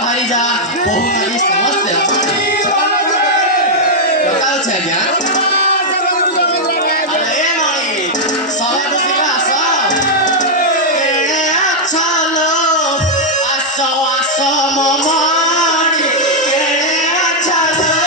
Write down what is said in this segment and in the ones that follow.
ଭାରି ଯା ବହୁ ନାରୀ ସମସ୍ତେ ଅଛନ୍ତି ଡକାଉଛି ଆଜ୍ଞା ଏ ମଣି ସଭା ବସିବା ଆସ କେଣେ ଅଛ ଲୋ ଆସ ଆସ ମୋ ମଣି କେଣେ ଅଛ ଲୋ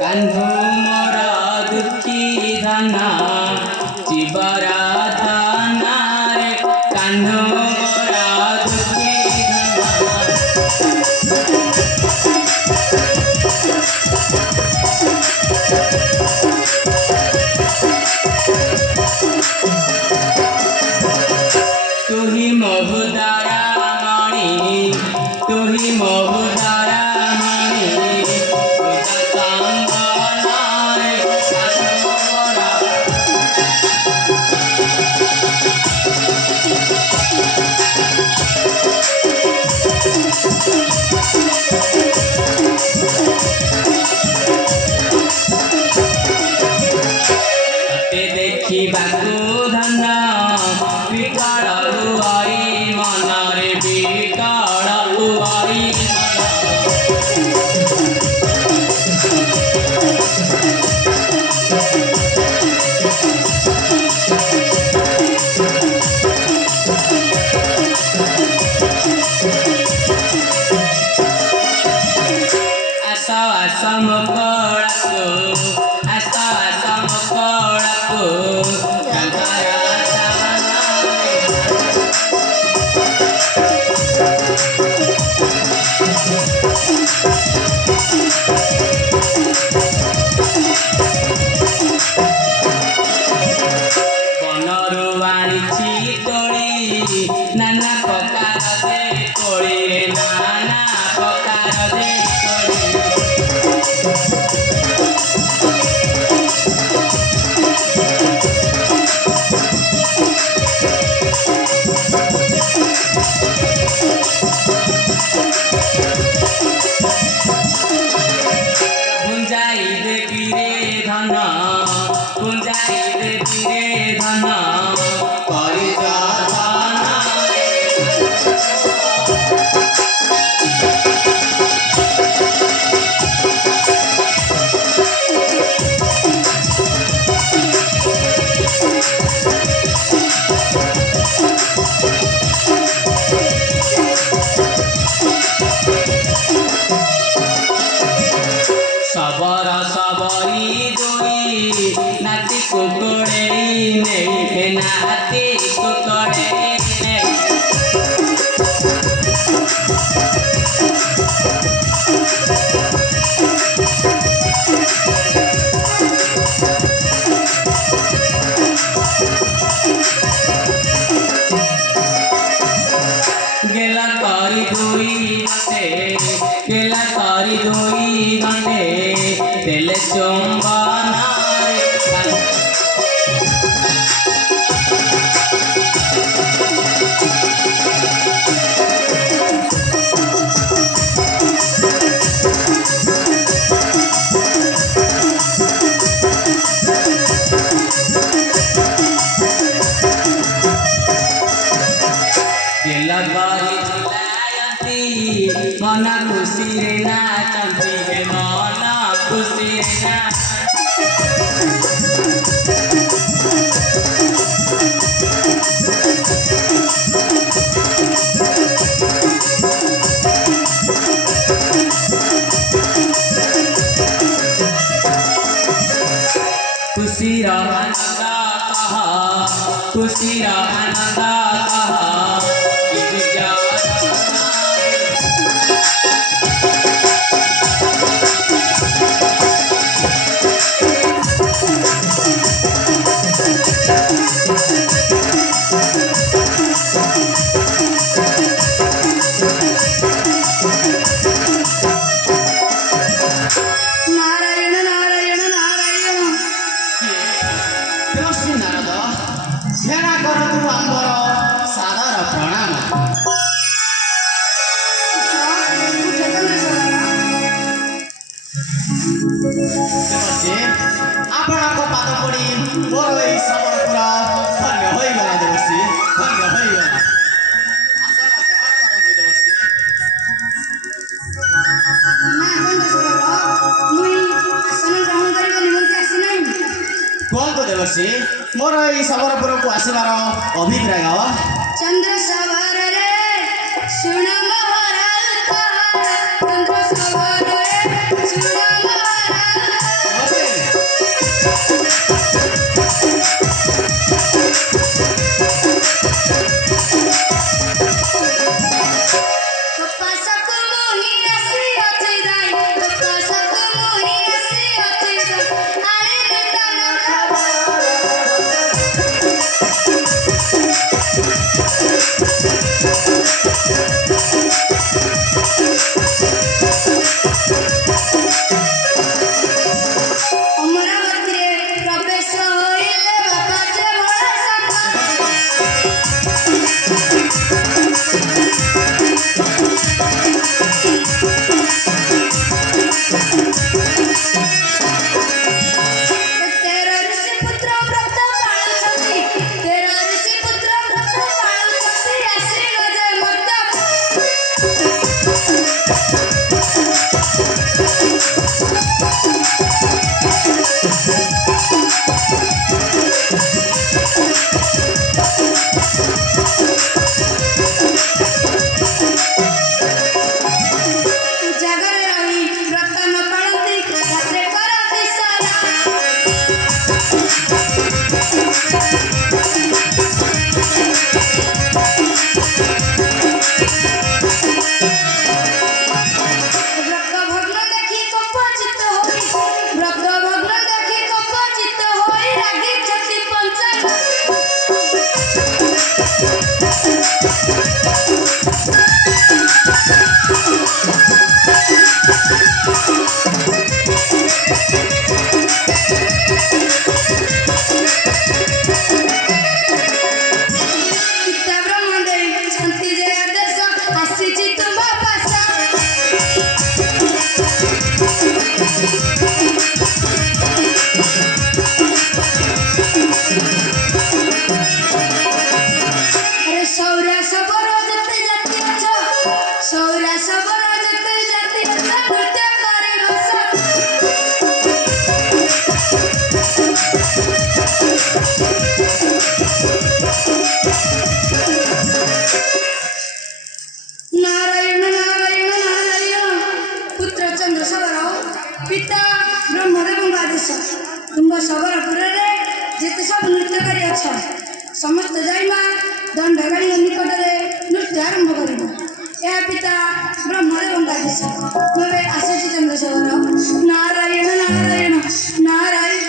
कान्हो मोरा दुखी धना जीवरा धना रे कान्हो मोरा दुखी धना तुही महुदारा मणि तुही महुदारा मणि देखिबाकू धन विकल हुआई मनरे विकल हुआई आस आस मकड़ाको आस आस मकड़ाको बनरू आनिछि तोड़ी नाना प्रकार दे तोड़ी रे नाना प्रकार दे गुंजाई देवी रे धन गुंजाई देवी रे धन करी सबर सबरी दोई नाती कुकड़े नहीं नाती कुकड़े गेला करी दुई घंटे गेला करी दुई घंटे तेल चुंबना मन खुशी रे नाचंती हे मन खुशी रे खुशी आनंद कह खुशी आनंद कह सेना करतु आंबर सादर प्रणाम आपणक पाद पड़ी मोर एई समरपुरा धन्य होइगला देवसी धन्य होइगला कौन देवसी मोर एई समरपुर को आसबार अभिप्राय चंद्र सवार रे सुन मोहरा चंद्र सवार रे सुन मोहरा ଆସ ତୁମ୍ଭ ଶବରପୁରରେ ଯେତେ ସବୁ ନୃତ୍ୟକାରୀ ଅଛ ସମସ୍ତେ ଯାଇମା ଦଣ୍ଡକାଳୀଙ୍କ ନିକଟରେ ନୃତ୍ୟ ଆରମ୍ଭ କରିବ। ଏହା ପିତା ବ୍ରହ୍ମଦେବଙ୍କ ଆଦେଶ। ମୁଁ ଏବେ ଆସୁଛି ଚନ୍ଦ୍ରଶେଖର। ନାରାୟଣ ନାରାୟଣ ନାରାୟଣ।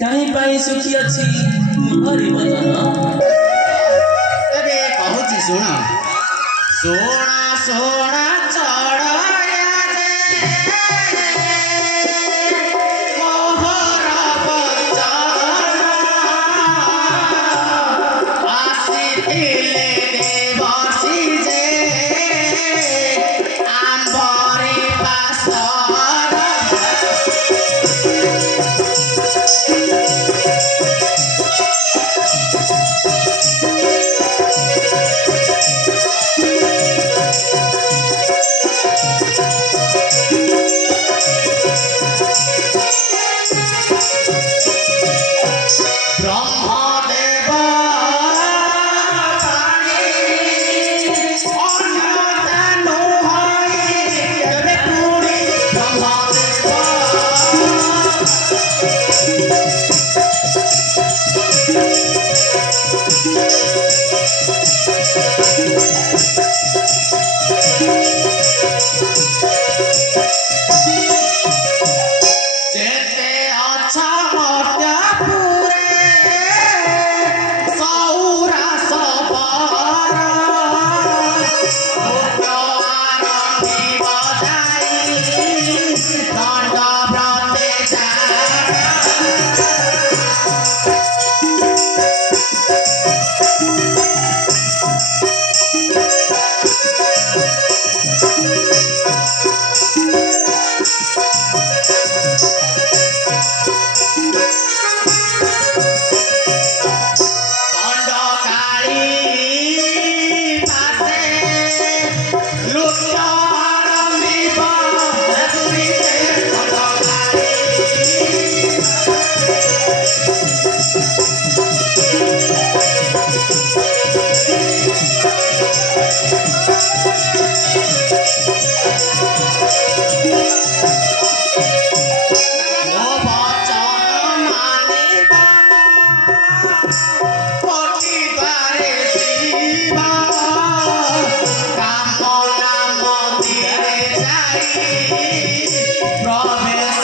କାହିଁ ପାଇଁ ସୁଖୀ ଅଛି ହରିବଦନ? ଏବେ କହୁଛି ଶୁଣ। ଶୁଣ ଶୁଣ ଚଢ଼ୟା ମୋହର ବଚନ ଆସିଥିଲେ ଦେବର୍ଷି ଯେ ଆମ୍ବରି ବାସର। ব্রহ্মদেব পানি অন্নদানু হই কেবে পুরি ব্রহ্মদেব। যেতে অছ মর্ত্যপুরে সৌরা সবর আরম্ভিব যাই দণ্ড ব্রতে প্রবেশ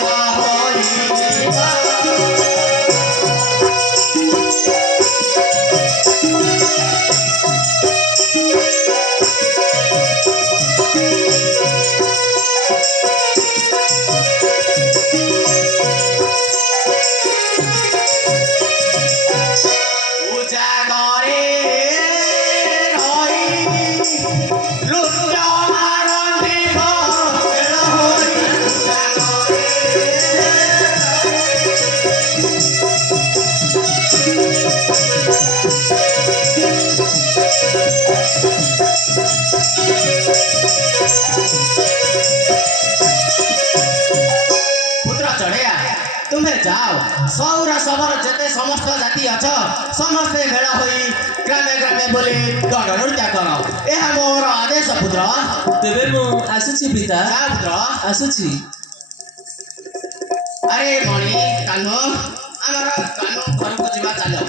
जाओ सौर सबर जेते समस्त जाति अछ समस्ते मेल होई ग्रामे ग्रामे बोली दंड नृत्य कर यह मोर आदेश पुत्र तेबे मु आसुची पिता जा पुत्र आसुची अरे मणि कान्हो आमर कान्हो घर को जीवा चलो